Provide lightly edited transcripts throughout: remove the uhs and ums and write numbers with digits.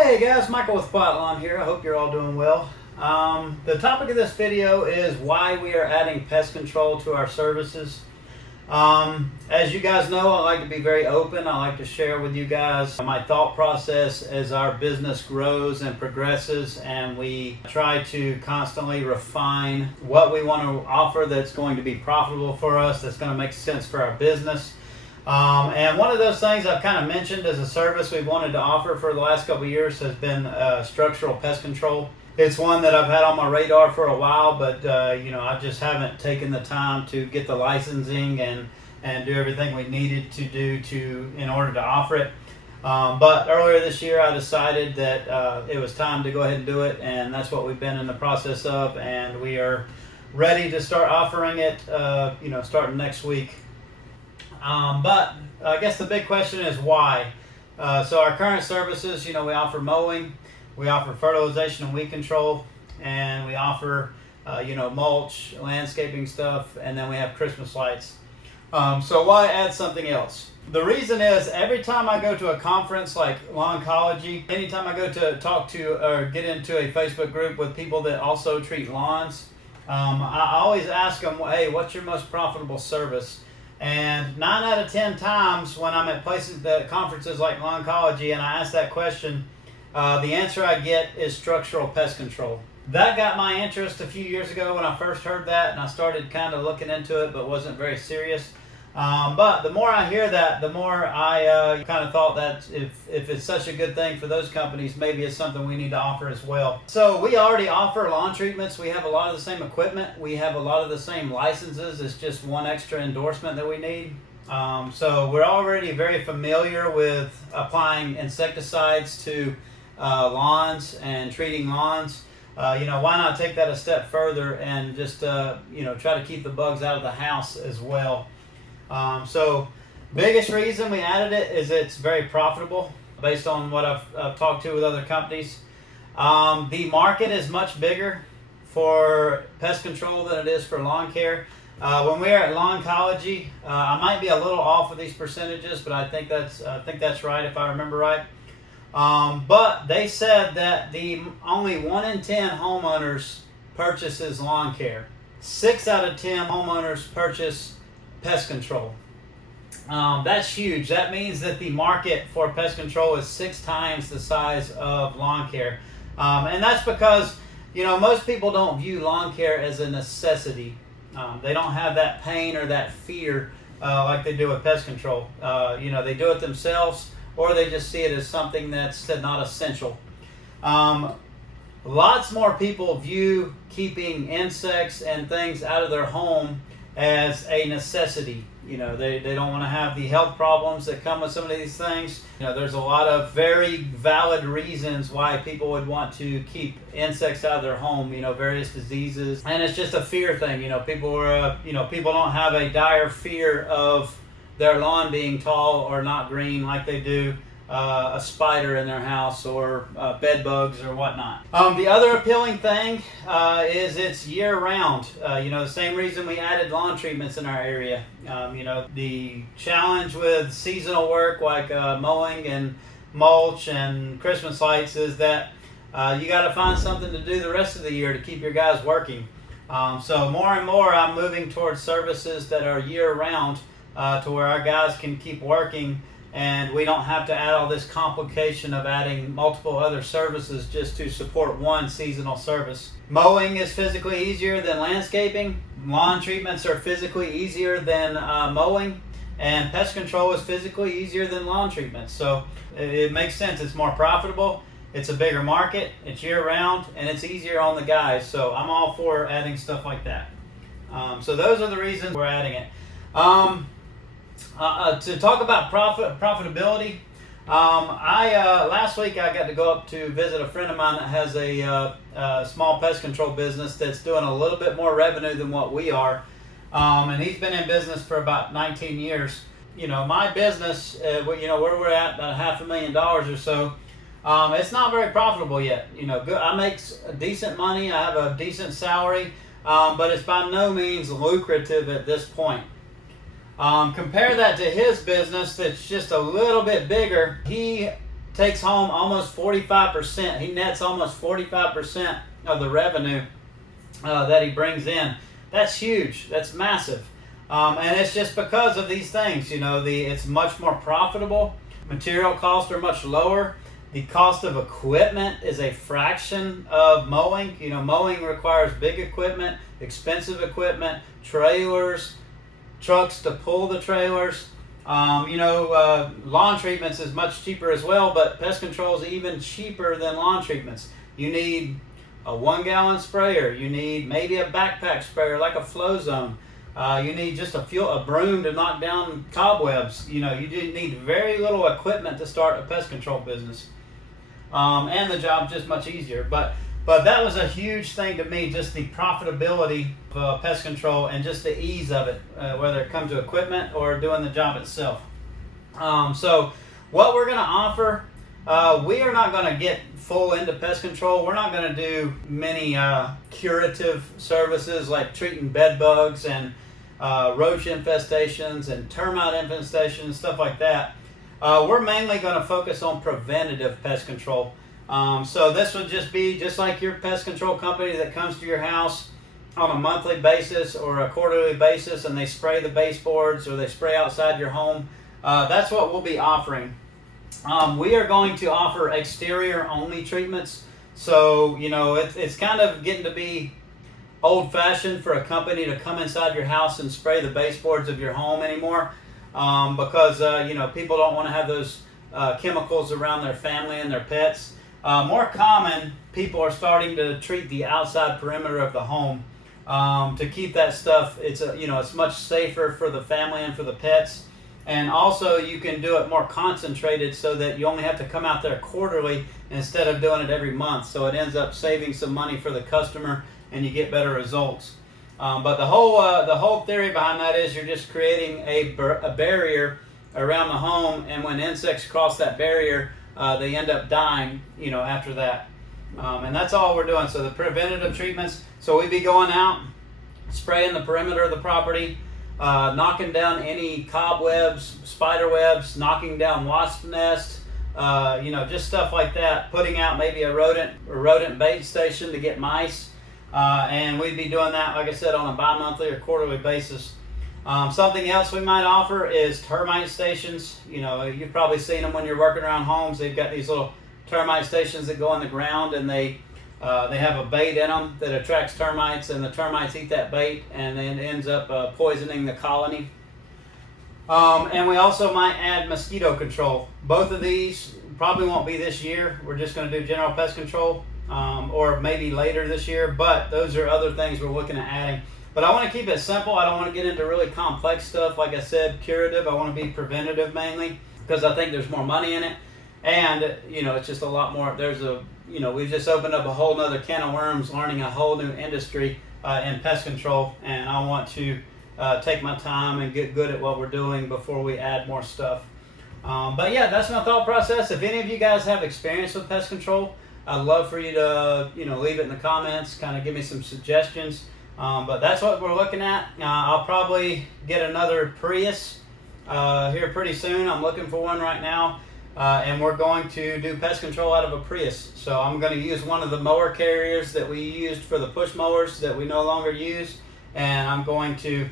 Hey guys, Michael with Quiet Lawn here. I hope you're all doing well. The topic of this video is why we are adding pest control to our services. As you guys know, I like to be very open. I like to share with you guys my thought process as our business grows and progresses, and we try to constantly refine what we want to offer that's going to be profitable for us, that's going to make sense for our business. And one of those things I've kind of mentioned as a service we've wanted to offer for the last couple of years has been structural pest control. It's one that I've had on my radar for a while, but I just haven't taken the time to get the licensing and do everything we needed to do in order to offer it. But earlier this year I decided that it was time to go ahead and do it, and that's what we've been in the process of, and we are ready to start offering it starting next week. But I guess the big question is why. So our current services, we offer mowing, we offer fertilization and weed control, and we offer mulch, landscaping stuff, and then we have Christmas lights. So why add something else? The reason is every time I go to a conference like Lawncology, anytime I go to talk to or get into a Facebook group with people that also treat lawns, I always ask them, hey, what's your most profitable service? And 9 out of 10 times when I'm at places, conferences like Lawncology, and I ask that question, the answer I get is structural pest control. That got my interest a few years ago when I first heard that, and I started kind of looking into it, but wasn't very serious. But the more I hear that, the more I kind of thought that if it's such a good thing for those companies, maybe it's something we need to offer as well. So we already offer lawn treatments. We have a lot of the same equipment. We have a lot of the same licenses. It's just one extra endorsement that we need. So we're already very familiar with applying insecticides to lawns and treating lawns. Why not take that a step further and just try to keep the bugs out of the house as well. So biggest reason we added it is it's very profitable based on what I've talked to with other companies. The market is much bigger for pest control than it is for lawn care. When we are at Lawncology, I might be a little off with these percentages, but I think that's right if I remember right. But they said that only 1 in 10 homeowners purchases lawn care. 6 out of 10 homeowners purchase pest control. That's huge. That means that the market for pest control is 6 times the size of lawn care. And that's because, most people don't view lawn care as a necessity. They don't have that pain or that fear like they do with pest control. They do it themselves, or they just see it as something that's not essential. Lots more people view keeping insects and things out of their home as a necessity. They don't want to have the health problems that come with some of these things. There's a lot of very valid reasons why people would want to keep insects out of their home, various diseases. And it's just a fear thing. People don't have a dire fear of their lawn being tall or not green like they do a spider in their house or bed bugs or whatnot. The other appealing thing is it's year-round. The same reason we added lawn treatments in our area. The challenge with seasonal work like mowing and mulch and Christmas lights is that you got to find something to do the rest of the year to keep your guys working. So more and more I'm moving towards services that are year-round to where our guys can keep working, and we don't have to add all this complication of adding multiple other services just to support one seasonal service. Mowing is physically easier than landscaping. Lawn treatments are physically easier than mowing. And pest control is physically easier than lawn treatments. So it makes sense. It's more profitable. It's a bigger market. It's year-round. And it's easier on the guys. So I'm all for adding stuff like that. So those are the reasons we're adding it. To talk about profitability, last week I got to go up to visit a friend of mine that has a small pest control business that's doing a little bit more revenue than what we are, and he's been in business for about 19 years. My business, where we're at about $500,000 or so, it's not very profitable yet. I make decent money, I have a decent salary, but it's by no means lucrative at this point. Compare that to his business that's just a little bit bigger. He takes home almost 45%. He nets almost 45% of the revenue that he brings in. That's huge. That's massive. And it's just because of these things. You know, it's much more profitable. Material costs are much lower. The cost of equipment is a fraction of mowing. You know, mowing requires big equipment, expensive equipment, trailers, trucks to pull the trailers. Lawn treatments is much cheaper as well, but pest control is even cheaper than lawn treatments. You need a 1-gallon sprayer. You need maybe a backpack sprayer like a Flow Zone. You need just a broom to knock down cobwebs. You know, you do need very little equipment to start a pest control business. And the job's just much easier. But that was a huge thing to me, just the profitability of pest control and just the ease of it, whether it comes to equipment or doing the job itself. So what we're going to offer, we are not going to get full into pest control. We're not going to do many curative services like treating bed bugs and roach infestations and termite infestations, stuff like that. We're mainly going to focus on preventative pest control. So this would just be just like your pest control company that comes to your house on a monthly basis or a quarterly basis, and they spray the baseboards or they spray outside your home. That's what we'll be offering. We are going to offer exterior only treatments. So, you know, it's kind of getting to be old-fashioned for a company to come inside your house and spray the baseboards of your home anymore, because people don't want to have those chemicals around their family and their pets. More common, people are starting to treat the outside perimeter of the home to keep that stuff. It's much safer for the family and for the pets. And also you can do it more concentrated so that you only have to come out there quarterly instead of doing it every month. So it ends up saving some money for the customer and you get better results. But the whole theory behind that is you're just creating a barrier around the home, and when insects cross that barrier, they end up dying, after that. And that's all we're doing. So the preventative treatments, so we'd be going out, spraying the perimeter of the property, knocking down any cobwebs, spider webs, knocking down wasp nests, just stuff like that, putting out maybe a rodent bait station to get mice. And we'd be doing that, like I said, on a bi-monthly or quarterly basis. Something else we might offer is termite stations. You've probably seen them when you're working around homes. They've got these little termite stations that go in the ground, and they have a bait in them that attracts termites, and the termites eat that bait, and then it ends up poisoning the colony. And we also might add mosquito control. Both of these probably won't be this year. We're just going to do general pest control, or maybe later this year, but those are other things we're looking at adding. But I want to keep it simple. I don't want to get into really complex stuff. Like I said, curative. I want to be preventative mainly because I think there's more money in it. And, it's just a lot more. We've just opened up a whole nother can of worms, learning a whole new industry in pest control. And I want to take my time and get good at what we're doing before we add more stuff. But yeah, that's my thought process. If any of you guys have experience with pest control, I'd love for you to, leave it in the comments, kind of give me some suggestions. But that's what we're looking at. I'll probably get another Prius here pretty soon. I'm looking for one right now. And we're going to do pest control out of a Prius. So I'm going to use one of the mower carriers that we used for the push mowers that we no longer use. And I'm going to,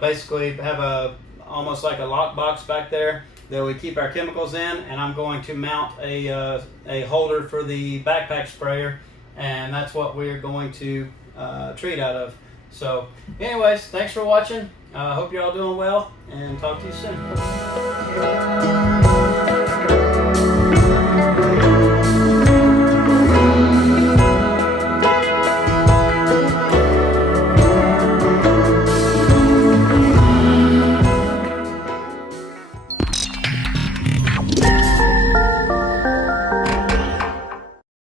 basically have almost like a lock box back there that we keep our chemicals in. And I'm going to mount a holder for the backpack sprayer. And that's what we're going to treat out of. So anyways, thanks for watching. Hope you're all doing well, and talk to you soon.